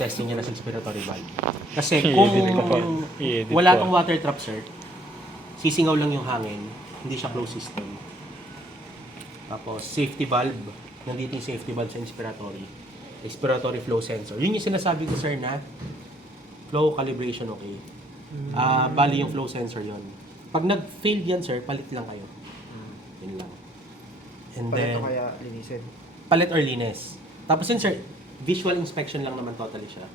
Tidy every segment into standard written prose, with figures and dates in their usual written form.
testing niya ng expiratory valve. Kasi kung wala tong water trap, sir, sisingaw lang yung hangin, hindi siya closed system. Tapos, safety valve. Nandito yung safety valve sa inspiratory. Expiratory flow sensor. Yun yung sinasabi ko, sir, na flow calibration okay. Bali yung flow sensor yon. Pag nag-fail yan, sir, palit lang kayo. Yun lang. And Palit then, o kaya linisin. palit or linis. Tapos yun, sir, visual inspection lang naman totally siya.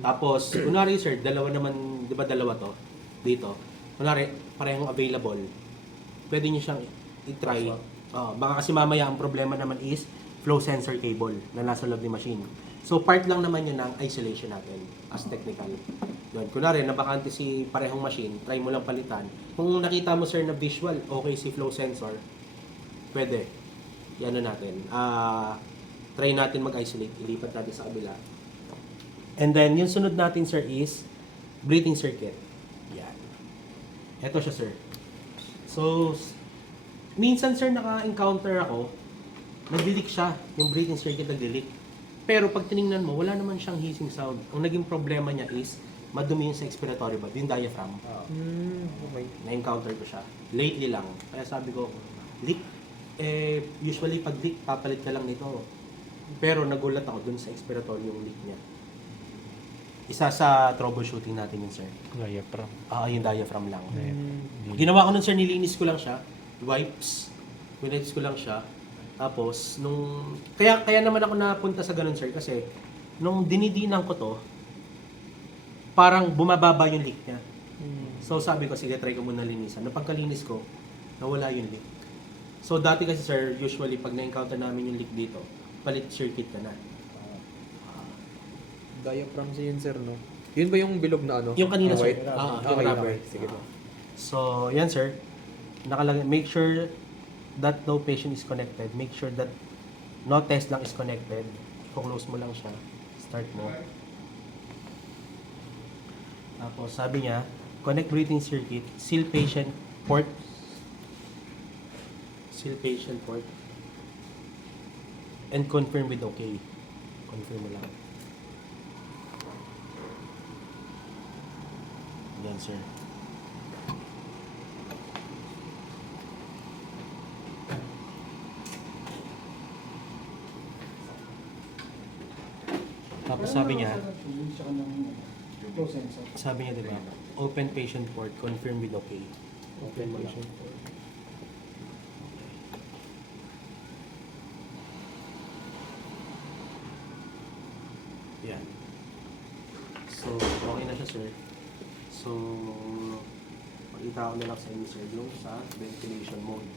Tapos, kunwari, sir, dalawa naman, di ba dalawa to? Dito. Kunwari, parehong available. Pwede nyo siyang i-try. Baka kasi mamaya ang problema naman is flow sensor cable na nasa loob ng machine. So, part lang naman yun ng isolation natin as technical. Yun. Kunwari, nabakante si parehong machine, try mo lang palitan. Kung nakita mo, sir, na visual, okay si flow sensor, pwede. Yan natin. Try natin mag-isolate. Ilipat natin sa kabila. And then, yung sunod natin, sir, is breathing circuit. Yan. Ito siya, sir. So, minsan, sir, naka-encounter ako, nag-leak siya. Yung breathing circuit nag-leak. Pero pag tinignan mo, wala naman siyang hissing sound. Ang naging problema niya is, madumi yung sa expiratory valve, yung diaphragm. Okay. Na-encounter ko siya. Lately lang. Kaya sabi ko, leak. Usually pag leak, papalit ka lang nito. Pero nagulat ako dun sa expiratory yung leak niya. Isa sa troubleshooting natin yun, sir. Diaphragm. Yung diaphragm lang. Ginawa ko nun, sir, nilinis ko lang siya. Wipes. Wipes ko lang siya. Tapos, kaya naman ako napunta sa ganun, sir, kasi nung dinidinan ko to, parang bumababa yung leak niya. So sabi ko, sige, try ko muna linisan. Nung pagkalinis ko, nawala yung leak. So dati kasi, sir, usually pag na-encounter namin yung leak dito, palit circuit ka na. Diaphragm yun, sir, no? Yun ba yung bilog na ano? Yung kanina, sir. White? Yung Okay, rubber. okay. Sige po. So, yan, sir. Nakalagay, make sure that no patient is connected. Make sure that no test lang is connected. Close mo lang siya. Start mo. Tapos, sabi niya, connect breathing circuit, seal patient port. Seal patient port. And confirm with okay. Confirm mo lang. Yan, sir. Tapos sabi niya, di ba, open patient port, confirm with okay. Open patient port. Yan. So, okay na siya, sir. So, pakita ko na lang sa inyo, sir, yung sa ventilation mode.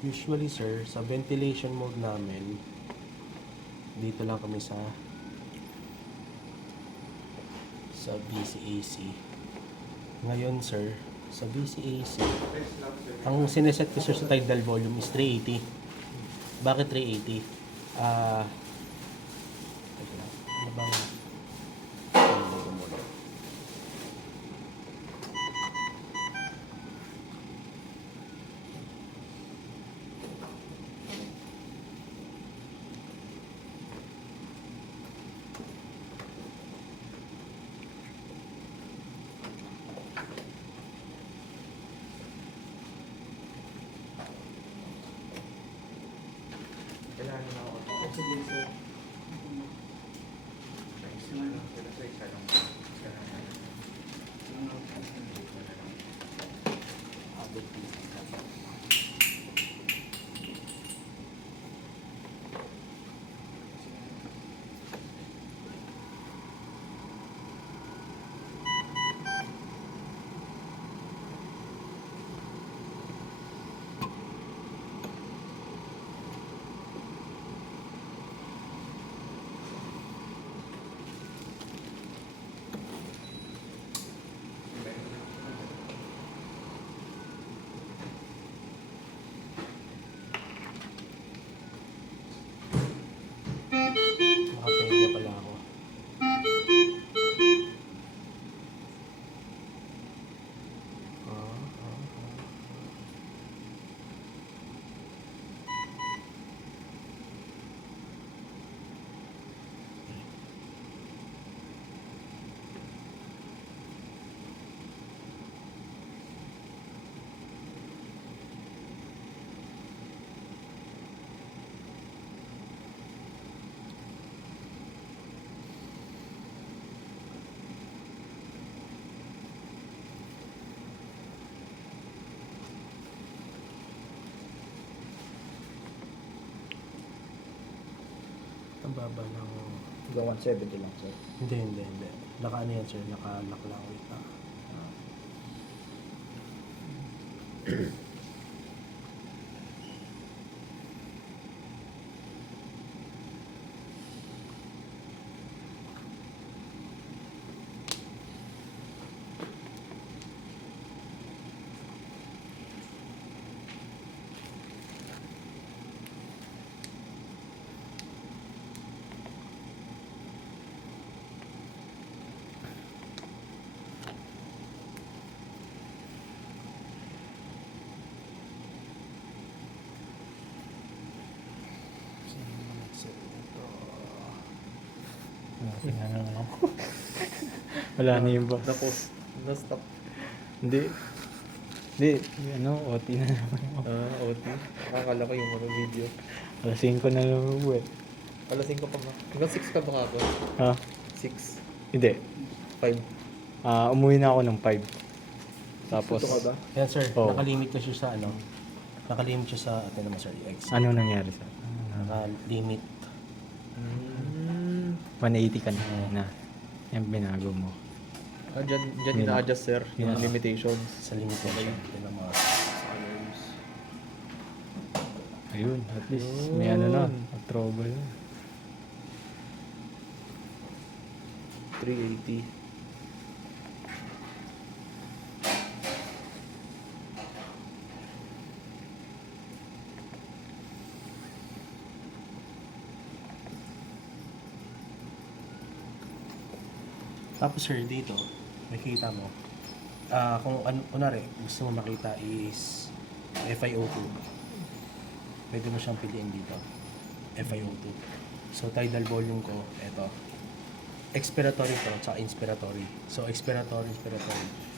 Usually, sir, sa ventilation mode namin, dito lang kami sa BCAC. Ngayon, sir, sa BCAC, ang sineset ko, sir, sa tidal volume is 380. Bakit 380? Teka lang. Ano bang Kailangan na ako. Oxygen, sir. Baba ng... Hanggang 170 lang, sir. Hindi. Naka ano yan, sir? Naka-lock lang. Wait lang. Tingnan na lang ako. Wala na yung boss. Na-post. Na-stop. Hindi. Hindi. Ano, OT na naman ako. OT. Nakakala ko yung mga video. Alas 5 na lang uwi. Alas 5 pa nga. Hanggang 6 ka ba ako? Ha? 6. Hindi. 5. Umuwi na ako ng 5. Tapos, Ito ka ba? Yan, sir. Oh. Nakalimit na siya sa ano. Nakalimit siya sa, ito naman, sir. X. ano nangyari sa Nakalimit. 180 ka na. Yung binago mo. Dyan Yun. ina-adjust, sir. Yung Yun. limitations. Sa limitation. Ito na mga alarms. Ayun, at least may ano na. Trouble na. 380. Tapos, sir, dito, makikita mo. Kung kunwari, gusto mo makita is FiO2. Pwede mo siyang piliin dito. FiO2. So, tidal volume ko, ito. Expiratory to, tsaka inspiratory. So, expiratory.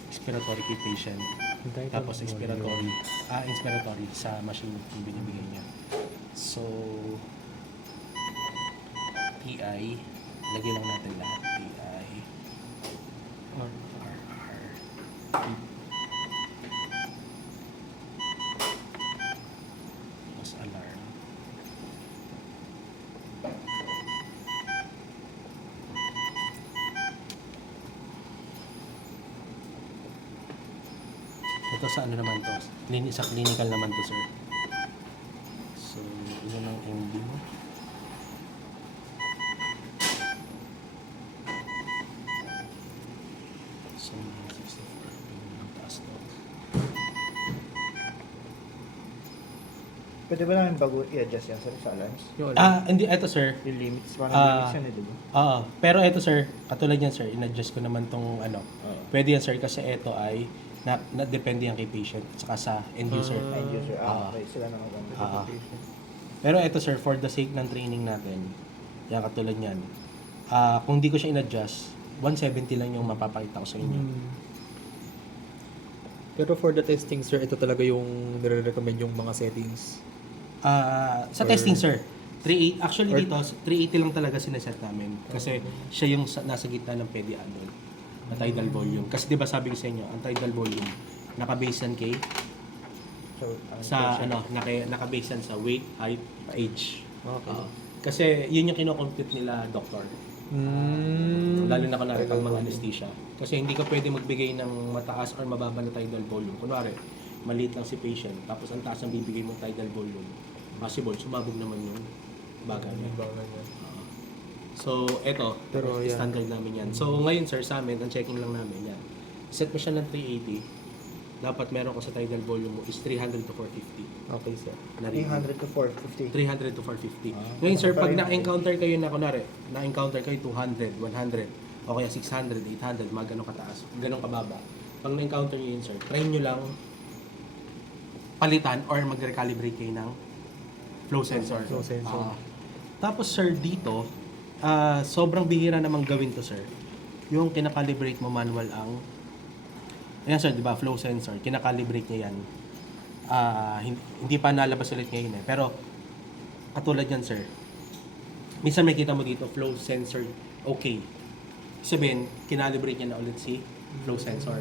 Expiratory kay patient. Tapos, inspiratory sa machine yung binibigay niya. So, TI, lagay lang natin lahat. TI, RR, plus alarm. Ito sa ano naman to? Sa clinical naman to, sir. So, ilan ang MB mo? So, 64. Ang taas to. Pwede ba namin bago i-adjust yan, sir, sa alarms? Yung Hindi. Ito, sir. Yung limits, parang Ah. limits yan, di ba? Oo. Pero ito, sir. Katulad yan, sir. In-adjust ko naman tong ano. Oo. Pwede yan, sir, kasi ito ay na-depende yan kay patient at saka sa end user. End user. Ah. Okay, sila naman. Ah. Pero ito, sir, for the sake ng training natin, yan katulad yan. Kung di ko siya in-adjust, 170 lang yung mapapakita ko sa inyo. Pero for the testing, sir, ito talaga yung nire-recommend yung mga settings. Sa Or- testing, sir, 380, actually or- dito, 380 lang talaga sineset namin. Kasi siya yung nasa gitna ng pediatric na tidal volume. Kasi di ba sabi ko sa inyo, ang tidal volume, naka-base yan kay, So, sa ano, naka-base yan sa weight, height, age. Okay. Kasi yun yung kinocompute nila, doctor. Lalo na kunwari pag mga anesthesia. Kasi hindi ka pwede magbigay ng mataas or mababa na tidal volume. Kunwari, maliit lang si patient, tapos ang taas ang bibigay mong tidal volume. Possible, sumabog naman yung baga niya. So, eto, Pero, yeah. standard namin yan. So, ngayon sir, sa amin, ang checking lang namin yan. Set mo siya ng 380, dapat meron ko sa tidal volume mo is 300 to 450. Okay, sir. Na reading. 300 to 450. 300 to 450. Ngayon sir, pag na-encounter kayo na kunwari, na-encounter kayo 200, 100, o kaya 600, 800, mga ganun kataas, ganun kababa. Pag na-encounter nyo yun sir, try nyo lang palitan or mag-recalibrate kayo ng flow sensor. Flow sensor. Tapos sir, dito, sobrang bihira namang gawin to sir. Yung kinakalibrate mo manual ang, ayan sir, di ba, flow sensor, kinakalibrate niya yan. Hindi pa nalabas ulit ngayon eh. Pero, katulad yan sir, minsan may kita mo dito, flow sensor, okay. Sabihin, kinalibrate niya na ulit si flow sensor.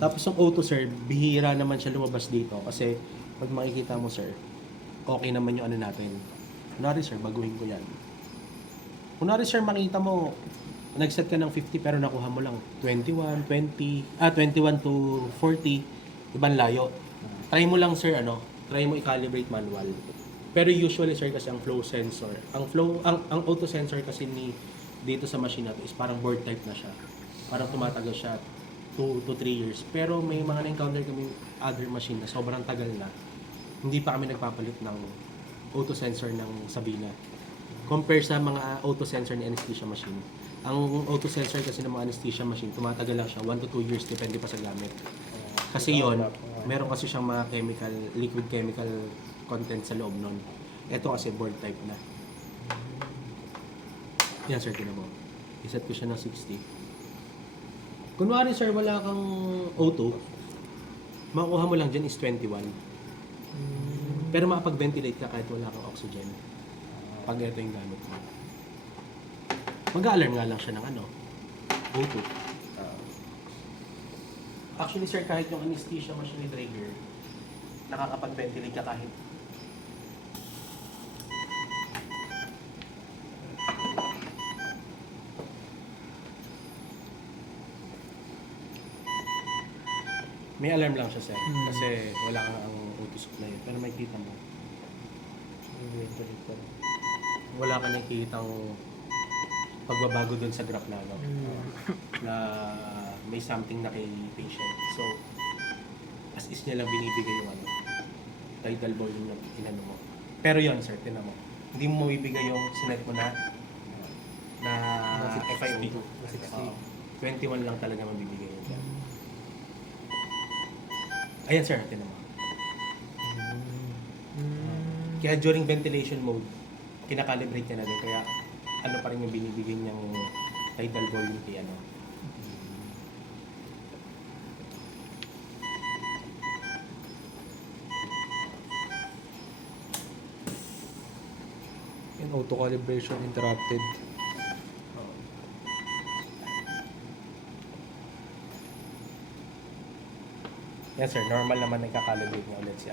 Tapos yung O2 sir, bihira naman siya lumabas dito kasi pag makikita mo sir, okay naman yung ano natin. Kunwari sir, baguhin ko yan. Kunwari sir, makita mo, nag-set ka ng 50 pero nakuha mo lang 21 to 40, ibang layo. Try mo lang sir, try mo i-calibrate manual. Pero usually sir kasi ang flow sensor, ang auto sensor kasi dito sa machine na to is parang board type na siya. Parang tumatagal siya 2 to 3 years. Pero may mga na-encounter kami other machine na sobrang tagal na. Hindi pa kami nagpapalit ng auto sensor ng Sabina. Compare sa mga auto sensor ni anesthesia machine. Ang auto sensor kasi ng mga anesthesia machine, tumatagal lang siya 1 to 2 years depende pa sa gamit. Kasi yon, meron kasi siyang mga liquid chemical content sa loob nun. Ito kasi board type na. Yan sir, tinan mo. Iset ko siya ng 60. Kunwari sir, wala kang O2, makuha mo lang dyan is 21. Pero makapag-ventilate ka kahit wala kang oxygen. Pag ito yung gamit mo. Mag-alarm nga lang siya ng O2. Actually sir, kahit yung anesthesia machine ni Draeger, nakakapag-ventilate ka kahit may alarm lang siya sir. Kasi wala kang ang auto supply. Pero may kita mo. Wala ka nakikitang pagbabago dun sa graph na na may something na kay patient. So, as is niya lang binibigay yung tidal volume na inano mo. Pero yon sir, tinan mo. Hindi mo mabibigay yung sinet mo na FiO2. 21 lang talaga mabibigay yun. Ayan sir, tinan mo. Kaya during ventilation mode, kinakalibrate niya na din. Kaya ano pa rin yung binibigay niyang tidal volume kay And auto calibration interrupted. Yan sir, normal naman nagka-calibrate niya ulit si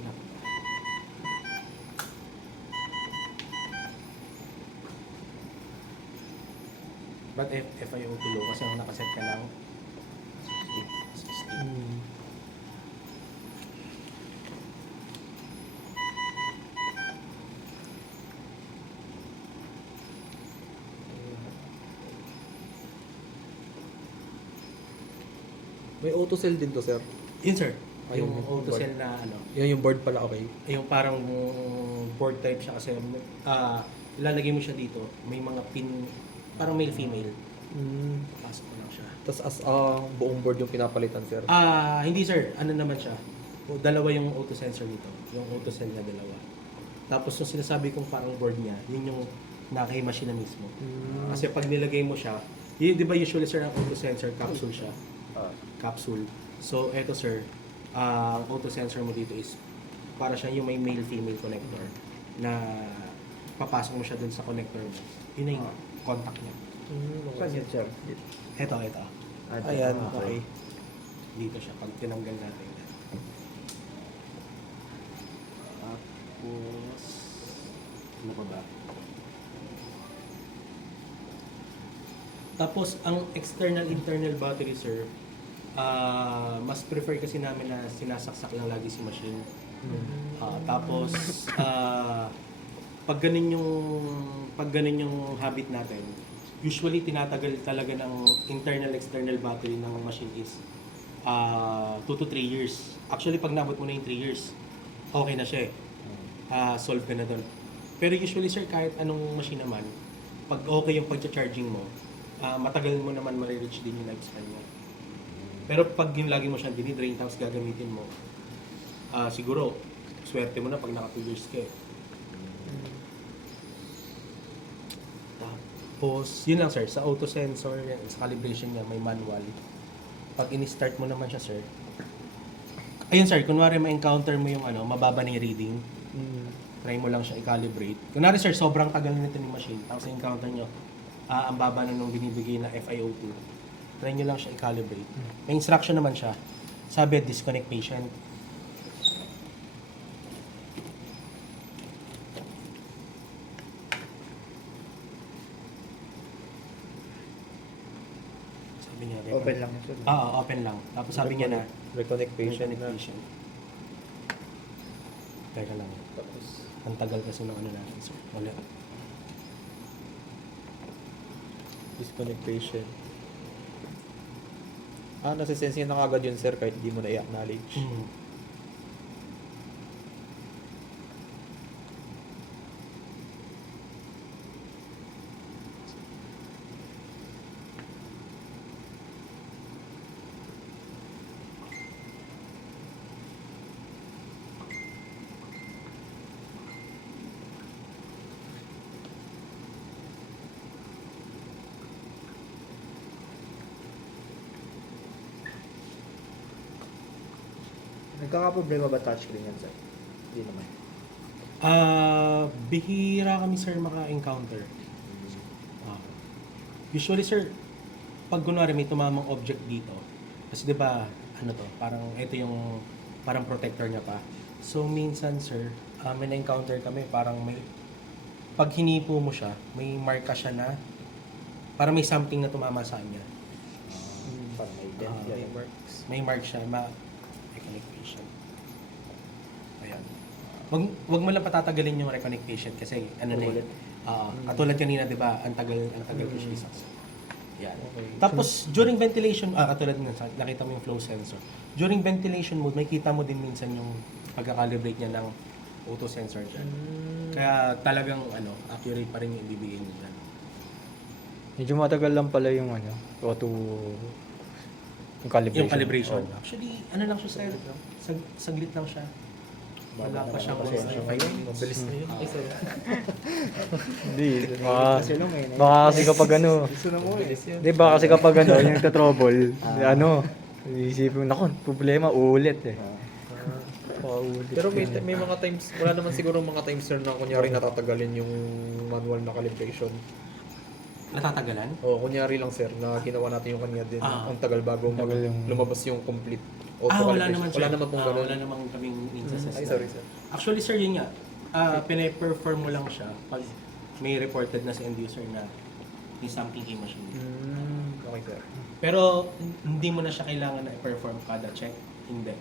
Wala. But if FiO2 low, kasi ang nakaset ka ng 60. May auto cell din to, sir. Yun sir, Ayun, yung auto board. cell na Yan yung board pala, okay. yung parang board type siya kasi ilalagay mo siya dito, may mga pin, parang male-female. Pasok mo lang siya. Tapos as buong board yung pinapalitan, sir. Hindi sir, ano naman siya. Dalawa yung auto sensor nito, yung auto cell na dalawa. Tapos yung sinasabi kong parang board niya, yun yung naka-machine na mismo. Kasi pag nilagay mo siya, yun, di ba usually sir ang auto sensor capsule siya? Capsule. So eto sir, ang auto sensor mo dito is para siya yung may male-female connector na papasok mo siya dun sa connector mo. Yun na yung contact niya. Saan yun, sir? Eto. Ayan, okay. Dito siya, pag tinanggal natin. Tapos, ano pa ba? Tapos, ang internal battery, sir, mas prefer kasi namin na sinasaksak lang lagi si machine. Tapos, pag ganun yung habit natin, usually tinatagal talaga ng external battery ng machine is 2 to 3 years. Actually, pag nabot mo na yung 3 years, okay na siya eh. Solve ka na doon. Pero usually sir, kahit anong machine naman, pag okay yung pag-charging mo, matagal mo naman ma-reach din yung lifespan mo. Pero pag yung lagi mo siyang dinidrain tapos gagamitin mo, siguro, swerte mo na pag naka 2 years ka eh. Tapos, yun lang sir, sa auto sensor, sa calibration niya, may manual. Pag in-start mo naman siya sir, ayun sir, kunwari ma-encounter mo yung mababa na yung reading, try mo lang siya i-calibrate. Kunwari sir, sobrang tagal nito ni machine, tapos encounter nyo, ang baba na nung binibigay na FiO2, try nyo lang siya i-calibrate. May instruction naman siya, sabi disconnect patient. Sabi niya, Open lang yun, sir. Open lang. Tapos sabi niya na, Reconnect patient na. patient. Teka lang. Tapos, Ang tagal kasi ng ano natin, sir. Wala. disconnect patient. Nasisense niya na kagad yun, sir, kahit hindi mo na i-acknowledge. Nagkakaproblema ba touchscreen yan, sir? Hindi naman. Bihira kami, sir, maka-encounter. Usually, sir, pag kunwari may tumamang object dito, kasi di ba, ano to, parang ito yung parang protector niya pa. So, minsan, sir, may na-encounter kami, parang may, pag hinipo mo siya, may marka siya na, parang may something na tumama sa kanya. Parang may dent May yan. marks. May mark siya, reconnect patient. Ayan. Wag mo lang patatagalin yung reconnect patient kasi ano na Ulit. katulad kanina, 'di ba? Ang tagal usually sa. Yan. Okay. Tapos during ventilation, katulad ng nakita mo yung flow sensor. During ventilation mode, makita mo din minsan yung pagka-calibrate niya ng auto sensor dyan. Kaya talagang accurate pa rin yung ibibigay niya dyan. Medyo matagal lang pala yung auto yung calibration. Yung calibration. Oh. Actually, lang siya sir. Saglit lang siya. Wala pa siyang Pasensya wifi. Mabilis na yun. Hindi, baka, Kasi lang eh. baka kasi kapag Gusto na mo eh. Mabilis yun. di ba kasi kapag yung nagta-trouble, isipin mo, naku, problema, uulit eh. Paulit. Pero may mga times, wala naman siguro mga times, sir, na kunyari natatagalin yung manual na calibration. Natatagalan? O, kunyari lang, sir, na ginawa natin yung kanya din. Ang tagal bago Tagal yung- lumabas yung complete auto Wala calibration. naman sir. Wala naman pong ganun. Wala namang kaming instances. Ay, na- sorry, sir. Actually, sir, yun nga. Pine-perform mo lang siya pag may reported na sa end user na may something kay machine. Okay, sir. Pero hindi mo na siya kailangan na i-perform kada check. Hindi.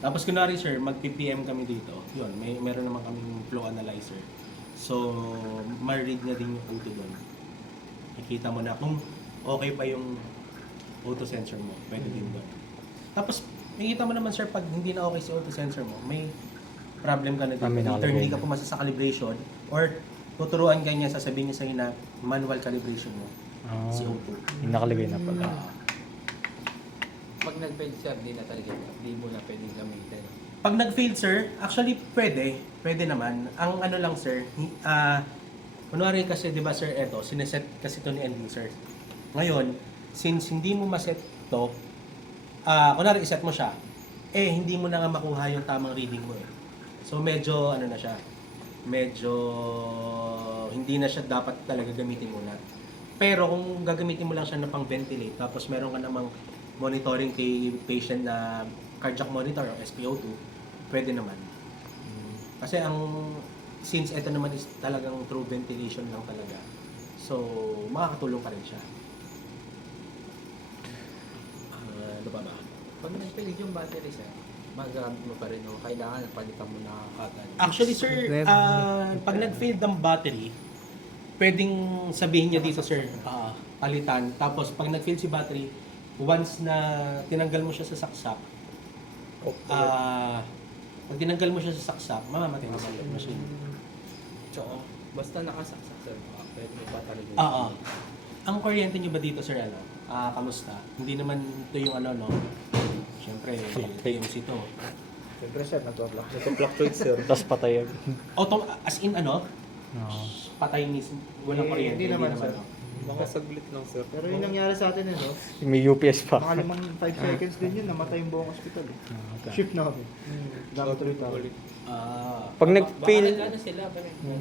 Tapos kunwari sir, mag-PPM kami dito. Yun, meron naman kaming flow analyzer. So, ma-read na din yung auto doon. Nakita mo na kung okay pa yung auto sensor mo. Pwede din doon. Tapos, makikita mo naman sir, pag hindi na okay si auto sensor mo, may problem ka na dito. May Either nakalagay hindi ka na. pumasa sa calibration or tuturuan ka niya, sasabihin niya sa'yo na manual calibration mo. Si auto. Yung nakalagay na pala. Pag nag-fail sir, di na talaga, di mo na pwedeng gamitin. Pag nag-fail sir, actually pwede naman. Ang ano lang sir, kunwari kasi 'di ba sir, eto, sineset kasi to ni end user. Ngayon, since hindi mo ma-set to, kunwari iset mo siya, hindi mo na nga makuha yung tamang reading mo eh. So medyo ano na siya, medyo hindi na siya dapat talaga gamitin muna. Pero kung gagamitin mo lang siya na pang-ventilate, tapos meron ka namang monitoring kay patient na cardiac monitor o SpO2, pwede naman. Kasi since ito naman is talagang true ventilation lang talaga, so makakatulong pa rin siya. Ano pa ba? Pag nag-fail yung battery sir, magamit mo pa rin o kailangan palitan mo na agad. Actually sir, pag nag-fail ng battery, pwedeng sabihin niya dito sir, palitan. Tapos pag nag-fail si battery, once na tinanggal mo siya sa saksak, pag tinanggal mo siya sa saksak, mamamatay mo sa machine. So, basta nakasaksak sir, pwede mo pa talaga. Ang kuryente niyo ba dito sir, kamusta? Hindi naman ito yung Siyempre, TMC to. Siyempre sir, nagpa-block. Nagpa-fluctuate, sir. Tapos patay. As in patay mismo, walang kuryente. Hindi naman, sir. Mga saglit lang, sir. Pero yung nangyari sa atin May UPS pa. mga 5 seconds din yun, namatay yung buong hospital eh. Shift namin. Dapat ulit na. Pag Baka nag-fail, nag-ano sila,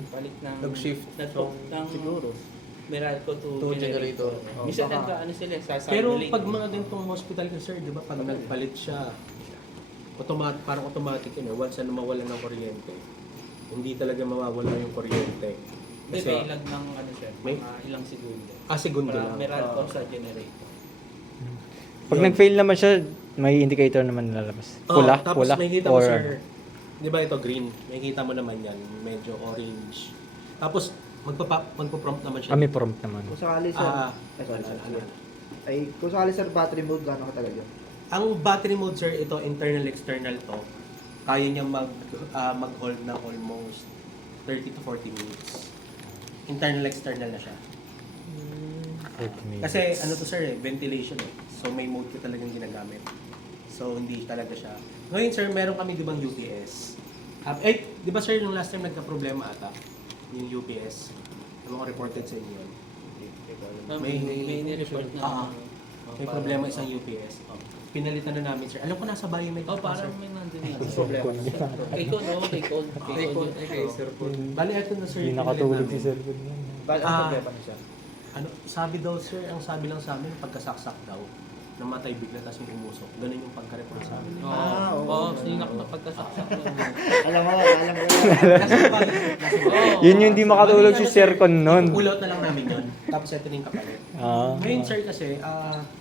palit ng... Nag-shift ng Siguro. Meralco to To generator. Minsan baka. ano sila, Pero pag mga ganitong hospital ka sir, di ba, pag nagpalit siya, parang automatic yun eh, once na mawala ng kuryente, hindi talaga mawawala yung kuryente. Kasi may ilag ng ano sir, May- mga ilang segundo. Segundo Para lang. Meralco sa generator. Pag Yun. nag-fail naman siya, may indicator naman lalabas. Pula, tapos pula. may kita mo, or sir, di ba ito green? May kita mo naman yan, medyo orange. Tapos, magpo-prompt naman siya. may prompt naman. Kung sakali sir, sorry, ano. ay, kung sakali sir, battery mode, gano'ng katagal yun? Ang battery mode, sir, ito internal external to. Kaya niya mag-hold ng almost 30 to 40 minutes. Internal external na siya. Kasi ano to sir ventilation eh. So may mode ka talagang ginagamit. So hindi talaga siya. Ngayon sir, meron kami di bang UPS? Di ba sir, nung last time nagka-problema ata yung UPS? Ano ko reported sa inyo yun? May ni-report na. May problema isang UPS. Pinalitan na namin sir. Alam ko nasa bayo may Parang may nandun yan. Problema. Kay Code, kay Code. Kay Code. Kay Sir Paul. Bali ito na sir. Hindi yung nakatulog pinalit si namin. Sir Good. Bakit ang problema niya siya? Ano, sabi daw sir, ang sabi lang sa amin, pagkasaksak daw, namatay bigla tapos may umusok. Ganun yung pagka-report sa amin. Oo, sinak na pagkasaksak lang. Alam mo. Nasa bayo, nasa bayo. Yun yung hindi makatulog si Sir Con nun. Pull out na lang namin yun. Tapos ito na yung kapalit. Ngayon sir kasi,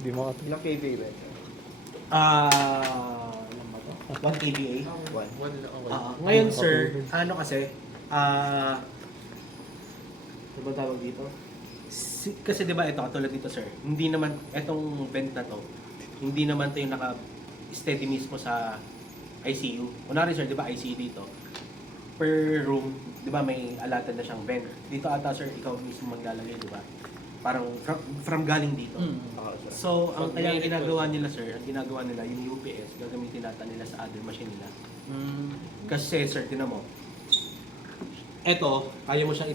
Hindi makatulog. Ilang kVA ba ito? ano ba to? 1 kVA. One lang ako. Ngayon sir, ano kasi, ano ba tawag dito? Kasi di ba ito, katulad dito sir, hindi naman, etong vent na to, hindi naman ito yung naka-steady mismo sa ICU. Kunwari sir, di ba ICU dito, per room, di ba may allotted na siyang vent. Dito ata sir, ikaw mismo maglalagay, di ba? Parang from galing dito. So, ang kaya ang ginagawa nila sir, ang ginagawa nila, yung UPS, gagamitin natin nila sa other machine nila. Kasi sir, tinan mo, eto, kaya mo siyang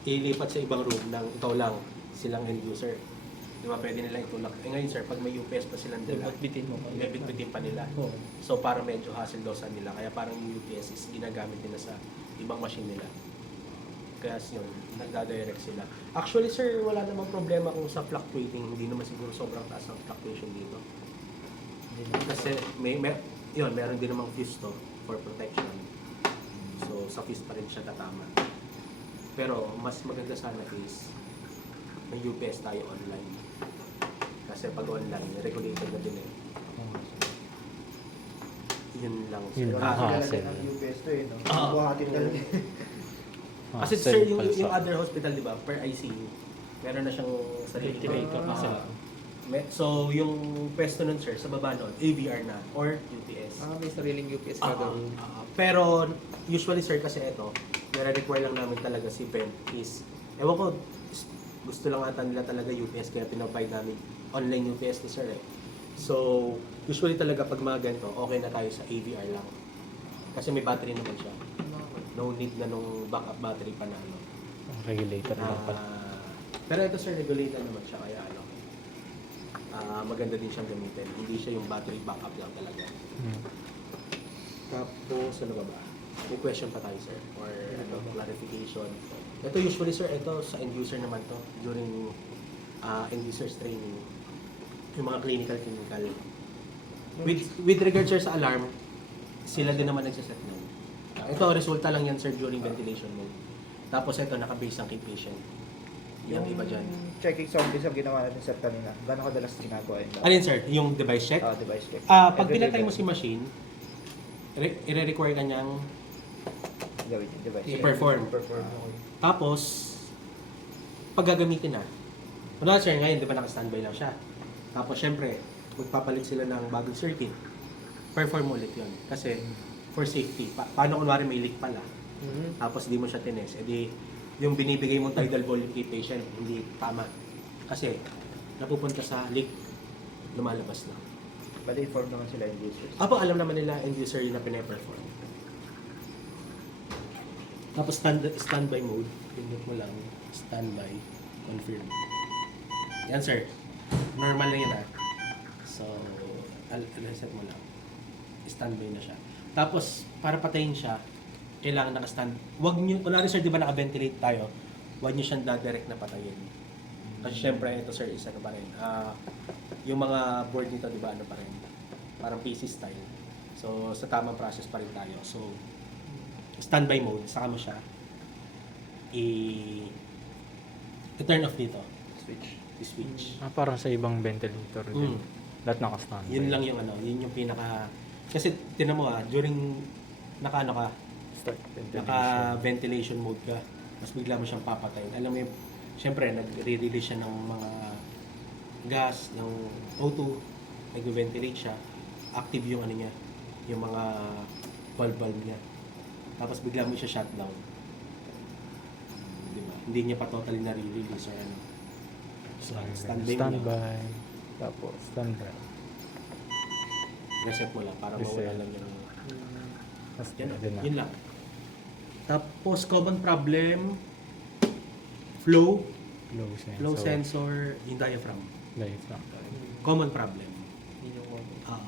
ilipat sa ibang room ng ikaw lang, silang end user. Di ba, pwede nilang itulak. Ngayon sir, pag may UPS pa silang dala, Bitin mo pa. ibibit-bitin pa nila. So, parang medyo hassle daw sa nila. Kaya parang yung UPS is ginagamit nila sa ibang machine nila. Kaya yun, nagdadirect sila. Actually sir, wala namang problema kung sa fluctuating. Hindi naman siguro sobrang taas ang fluctuation dito. Kasi meron din namang fuse to for protection. So, sa fuse pa rin siya tatama. Pero, mas maganda sana is may UPS tayo online. Kasi pag online, regulated na din eh. Yun lang. Yun lang. Wala hassle. siya ng UPS to eh, no? Ah. Buhatin talaga. Kasi sir, yung other hospital, di ba, per ICU, meron na siyang sarili. Ventilator na sila. So, yung pwesto nun sir, sa baba nun, AVR na or UPS. May sariling UPS kada room. Pero usually sir kasi ito, nare-require lang namin talaga si vent is, ewan ko, gusto lang ata nila talaga UPS kaya pinapay namin online UPS ni sir eh. So, usually talaga pag mga ganito, okay na tayo sa AVR lang. Kasi may battery naman siya. No need na nung backup battery pa na ano. Regulator lang pala. Pero ito sir, regulated naman siya kaya ano. Maganda din siyang gamitin. Hindi siya yung battery backup lang talaga. Tapos, ano ba ba? May question pa tayo, sir? Or ano, clarification? Ito usually, sir, ito sa end user naman to during end users training. Yung mga clinical. With regard, sir, sa alarm, sila din naman nagsaset nun. Ito, resulta lang yan, sir, during ventilation mode. Tapos ito, naka-base ang kay patient. Yung iba dyan. Checking zombies ang ginawa natin sir kanina. Gano'ng kadalas ginagawa yun? Alin, sir? Yung device check? Device check. Pag Every pinatay day mo ba? si machine, i-require ka niyang Gawin yung device check. i-perform. Tapos, pag gagamitin na, kunwari sir, ngayon, di ba naka-standby lang siya. Tapos, syempre, magpapalit sila ng bagong circuit. Perform mo ulit yun. Kasi, for safety, paano kunwari may leak pala, tapos di mo siya tines, edi yung binibigay mong tidal volume kay patient, hindi tama. Kasi, napupunta sa leak, lumalabas na. Bali inform naman sila yung users. Apo, alam naman nila end user yung na pinaperform. Tapos standby mode, pindot mo lang, standby, confirm. Yan sir, normal na yan So, reset mo lang. Standby na siya. Tapos, para patayin siya, kailangan naka-stand. Wag niyo, kunwari sir, di ba naka-ventilate tayo, wag niyo siyang direct na patayin. Kasi syempre, ito sir, isa na pa rin. Yung mga board nito, di ba, ano pa rin? Parang PC style. So, sa tamang process pa rin tayo. So, standby mode, saka mo siya i-turn off dito. Switch. switch. Parang sa ibang ventilator din. Mm. Lahat naka-standby. Yun lang yung ano, yun yung pinaka... Kasi tinan mo during naka-ano ka, Start ventilation. naka-ventilation mode ka, mas bigla mo siyang papatayin. Alam mo yung, syempre, nagre-release siya ng mga gas, ng O2, nag-ventilate siya, active yung ano niya, yung mga valve niya. Tapos bigla mo siya shutdown. Di ba? Hindi niya pa totally na-release or ano. Standby mo lang. Standby. Tapos standby. Reset mo lang para Reset. mawala lang yung... Tapos Yan, pwede na. yun lang. Tapos common problem, flow sensor, yung diaphragm. Diaphragm. Common problem. Yun yung Ah.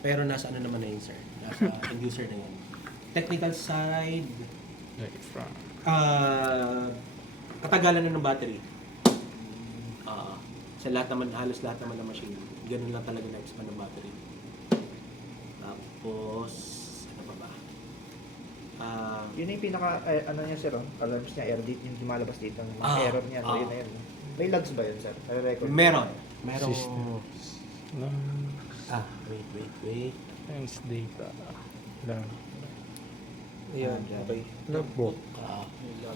Pero nasa ano naman na yun, sir? Nasa inducer na yun. Technical side, Diaphragm. katagalan na ng battery. Sa lahat naman, halos lahat naman ng machine. Ganun lang talaga na-expand ng battery. Tapos, ano pa ba? Yun na yung pinaka, ano niya sir, alarms niya, air date, yung lumalabas dito, yung mga Ah, error niya, so yun na yun. May logs ba yun sir? Record? Meron. Merong... System. Wait. Sense data. Lang. Ayan, okay. Logbook.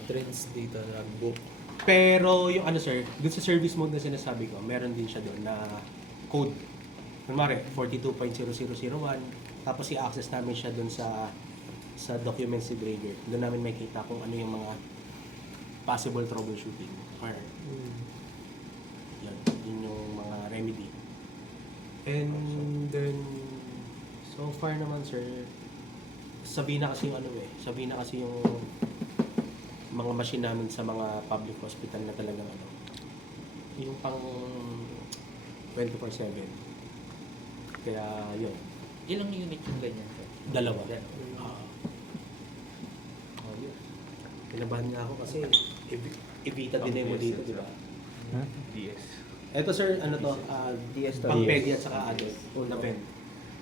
Trends data, logbook. Pero yung ano sir, dun sa service mode na sinasabi ko, meron din siya doon na code. Kunwari, 42.0001, tapos i-access namin siya doon sa documents grader. Doon namin makita kung ano yung mga possible troubleshooting. Or, yun yung mga remedy. And then, so far naman sir, sabihin na kasi yung mga machine namin sa mga public hospital na talagang ano, yung pang 24/7. Kaya yun, Ilang unit yung ganyan, sir? dalawa. Yun. Kinabahan nga ako kasi Evita din mo dito, di ba? Huh? Ito sir, ano to, DS to. pang pedi at saka adult, na vent.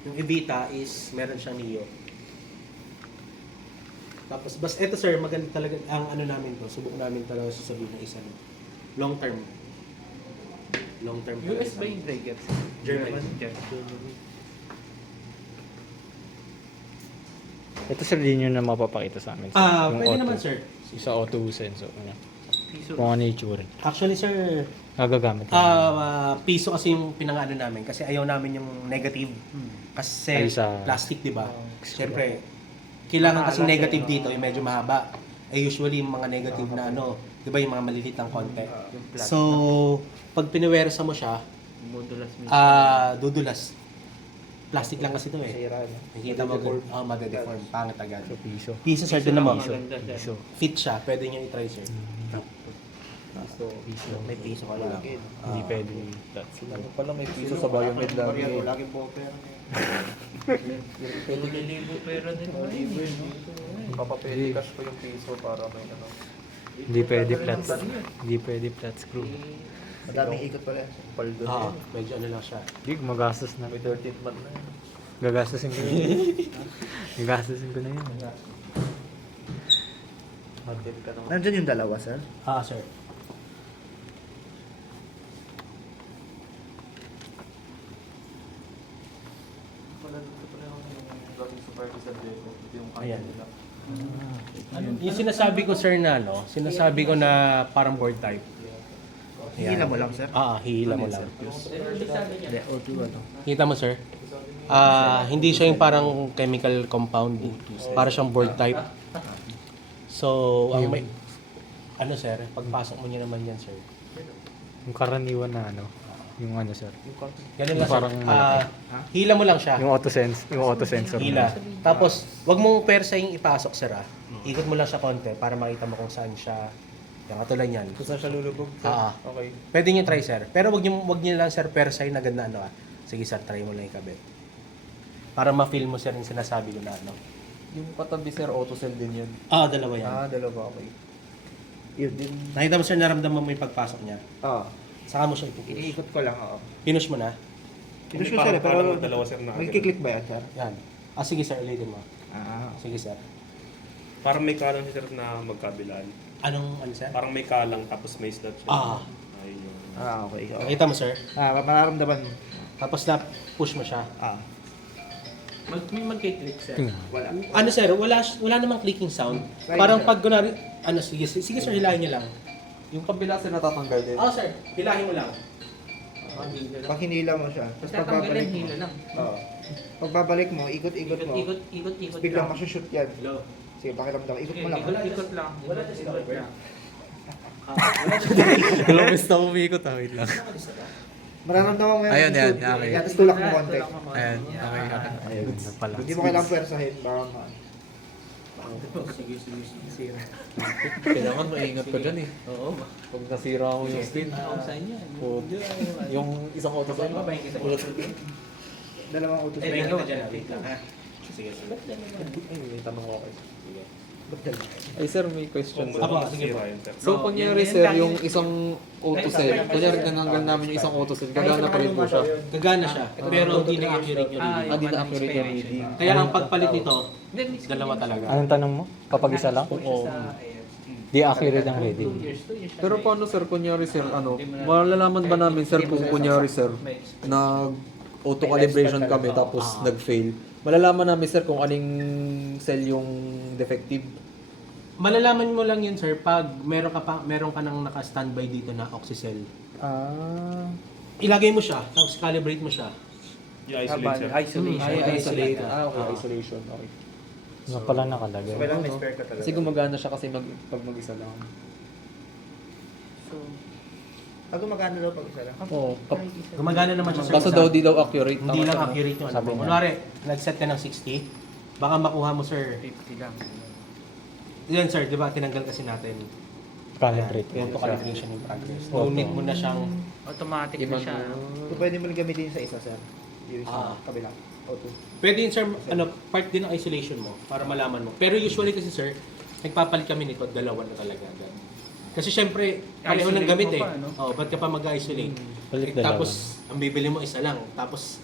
Yung Evita is meron siyang Neo. Tapos, bas, eto sir, maganda talaga, ang ano namin to, subok namin talaga sasabihin na isa, long term. Long term. US ba yung breaker? German. Ito sir, din yun na mapapakita sa amin. sir. Yung Pwede auto. naman sir. Sa auto sensor niya. Kung ano yung itsura. Actually sir, Nagagamit. piso kasi yung pinangano namin kasi ayaw namin yung negative. Kasi Ay, sa- plastic, di ba? Siyempre, kailangan kasi negative dito, yung medyo mahaba. Usually yung mga negative na ano, di ba yung mga maliliit ng konti. So, pag piniwersa mo siya, Modulas mo. dudulas. Plastic lang kasi ito eh. Sira, no? Nakikita mo, made-deform, pangit agad. So, piso. Piso sir, doon naman. Piso. Fit siya, pwede nyo i-try sir. Piso. May piso ka lang. Hindi pwede. That's Ano pala may piso sa biomed lagi. Laging bopper. Pwede na libo pero din naman yun. Papapili cash ko yung piso para may ano. Hindi pwede flat. Hindi pwede flat screw. Madaming ikot pala. Paldo. Medyo ano lang siya. Hindi, magastos na. May 13th month na yun. Gagastusin ko na yun. Gagastusin ko na yun. Hotel ka naman. Nandyan yung dalawa sir? Sir. Pala dito pala ako yung galing sa party sa Deco. Ito yung Ayan. nila. Yung sinasabi ko sir na ano, sinasabi ko na parang board type. Hihila mo lang sir? Hihila mo lang. Hindi, or two ano. Kita mo sir? Hindi siya yung parang chemical compound. Para siyang board type. So, ang may... Ano sir, pagpasok mo niya naman yan sir. Yung karaniwan na ano. Yung ano sir. Ganun lang Parang sir. malaki. Hila mo lang siya. Yung auto sensor. Hila. Tapos, wag mong persa yung ipasok sir Ikot mo lang siya konti para makita mo kung saan siya. Yung katulad yan. Kung saan siya lulubog? Okay. Pwede nyo try sir. Pero wag nyo lang sir persay na ganda ano Sige sir, try mo lang ikabit. Para ma-feel mo sir yung sinasabi ko na ano. Yung katabi sir, auto cell din yun. Dalawa yan. Dalawa, okay. Yun din. Nakita mo sir, naramdaman mo yung pagpasok niya. Saka mo siya ipupush. Iikot ko lang, oo. Pinush mo na. Pinush ko sir, pero may kiklik ba yan sir? Yan. Sige sir, ulitin mo. Sige sir. Parang may kalang si sir na magkabilaan. Anong ano sir? Parang may kalang tapos may slot siya. Ayun yun. Okay. Nakita mo, sir? Mararamdaman mo. Tapos na-push mo siya. May mag-click sir. Wala. Ano, sir? Wala namang clicking sound. Right, Parang sir. pag kunwari, sige sir, hilahin niyo lang. Yung kabila sir natatanggal din. Sir, hilahin mo lang. Pag hinila mo siya, tapos Basta pagbabalik tanggalin, mo. hila lang. Oo. Pagbabalik mo, ikot-ikot mo. Ikot Biglang lang. masushoot yan. Hello? Sige, pakiramdam. Ikot mo lang. Ikot lang. Wala na sila, Ikot Robert. lang. Dalawang beses na umiikot ah, wait lang. Mararamdaman mo yan. Ayun, yan, shoot. okay. Tapos tulak mo konti. Tulak mo konti. Ayan, okay. Ayun, na pala. Hindi mo kailangang pwersahin. Baka Sige. Kailangan maingat ka dyan eh. Oo. Pag nasira mo yung spin. Ako sa inyo. Yung isang auto sa Ano ba yung kita? dalawang utos. Ay, kita dyan. Wait lang, ha? Sige. Ay, may tanong ako kayo. Ay sir, may question sir. Apo, sige po. So, kunyari sir, yung isang auto cell, kunyari tinanggal namin yung isang auto cell, gagana pa rin po siya. Gagana siya, pero hindi na-accurate yung reading. Hindi na accurate yung reading. Kaya ang pagpalit nito, dalawa talaga. Anong tanong mo? Kapag isa lang? Oo. Di accurate ang reading. Pero paano sir, kunyari sir, malalaman ba namin sir kung kunyari sir, nag auto-calibration kami tapos nag-fail. Malalaman namin sir kung aling cell yung defective. Malalaman mo lang yun, sir, pag meron ka nang naka-standby dito na oxycell. Ilagay mo siya, tapos calibrate mo siya. I-isolate siya. Isolate. Okay, isolation. Okay. Nga pala nakalagay. Kailangan may spare ka talaga. Kasi gumagana siya kasi pag mag-isa lang. Gumagana daw pag isa lang. Oo. Gumagana naman siya, sir. Kaso daw di daw accurate. Hindi Tama lang siya, no? accurate yung ano. Sabi niya. Kunwari, nag-set ka ng 60, baka makuha mo, sir. 50 lang. Yan, sir, di ba, tinanggal kasi natin. Calibrate. Auto-calibration in progress. No need mo na siyang... Automatic na Iban siya. So, pwede mo rin gamitin sa isa, sir. Yung isa, kabila. Auto. Pwede yun, sir, part din ng isolation mo para malaman mo. Pero usually kasi, sir, nagpapalit kami nito, dalawa na talaga agad. Kasi syempre, pareho ng Isolate gamit mo eh. pa, no? Ba't ka pa mag-isolate? Palit Tapos, ang bibili mo isa lang. Tapos,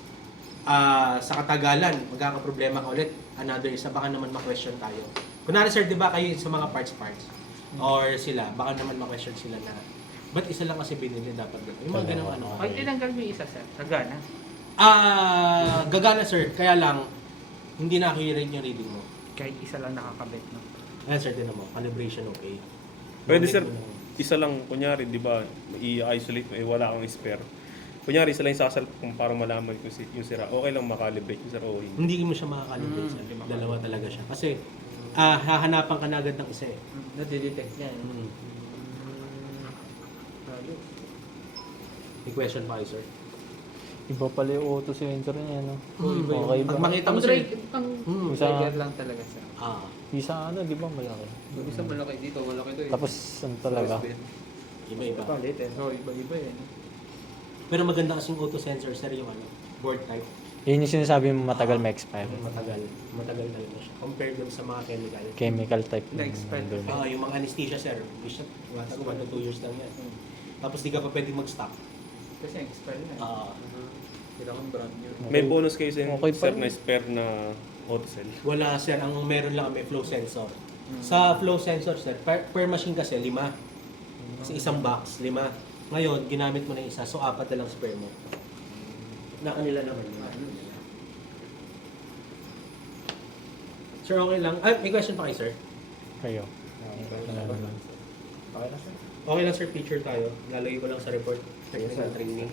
sa katagalan, magkakaproblema ka ulit. Another isa, baka naman ma-question tayo. Kunwari, sir, di ba kayo sa mga parts? Or sila, baka naman ma-question sila na, ba't isa lang kasi binili dapat ganito? Yung mga ganun ano. Pag tinanggal mo yung isa sir, nagana. Gagana, sir. Kaya lang, hindi na-accurate yung reading mo. Kahit isa lang nakakabit, no? Ayan, sir, din mo. Calibration okay. Pwede sir, isa lang, kunyari, di ba, i-isolate mo, wala kang spare. Kunyari, isa lang yung sasal kung parang malaman kung yung sira. Okay lang makalibrate yung sira o hindi. Hindi mo siya makakalibrate, sir. Dalawa talaga siya. Kasi, hahanapan ka na agad ng isa eh. Nadidetect niya. May question pa kayo, sir? Iba pala yung auto sensor niya, no? Iba Okay Pag ba? makita mo, Ang sir, drag, ang Isa- trigger lang talaga siya. Isa ano, di ba malaki? Yung isa malaki dito, malaki doon. Tapos ano talaga? iba-iba. Palit eh. So, iba-iba yan. Pero maganda kasing auto sensor, sir, yung board type. Yun yung sinasabi mo matagal ma-expire. Matagal talaga siya. Compared dun sa mga chemical. Chemical type. Na-expire. Doon. Yung mga anesthesia, sir, bishop, 1 to 2 years lang yan. Tapos di ka pa pwede mag-stop. Kasi expire na. Kailangan brand new. May bonus kayo sa Okay pa sir yun. na spare na auto cell. Wala, sir. Ang meron lang may flow sensor. Sa flow sensor, sir, per machine kasi 5. Kasi isang box, 5. Ngayon, ginamit mo na isa, so 4 na lang spare mo. Na kanila naman yun. Sir, okay lang. May question pa kayo, sir? Kayo. Wala naman. Okay na, sir. Okay lang, sir. Picture tayo. Lalagay ko lang sa report. Technical training.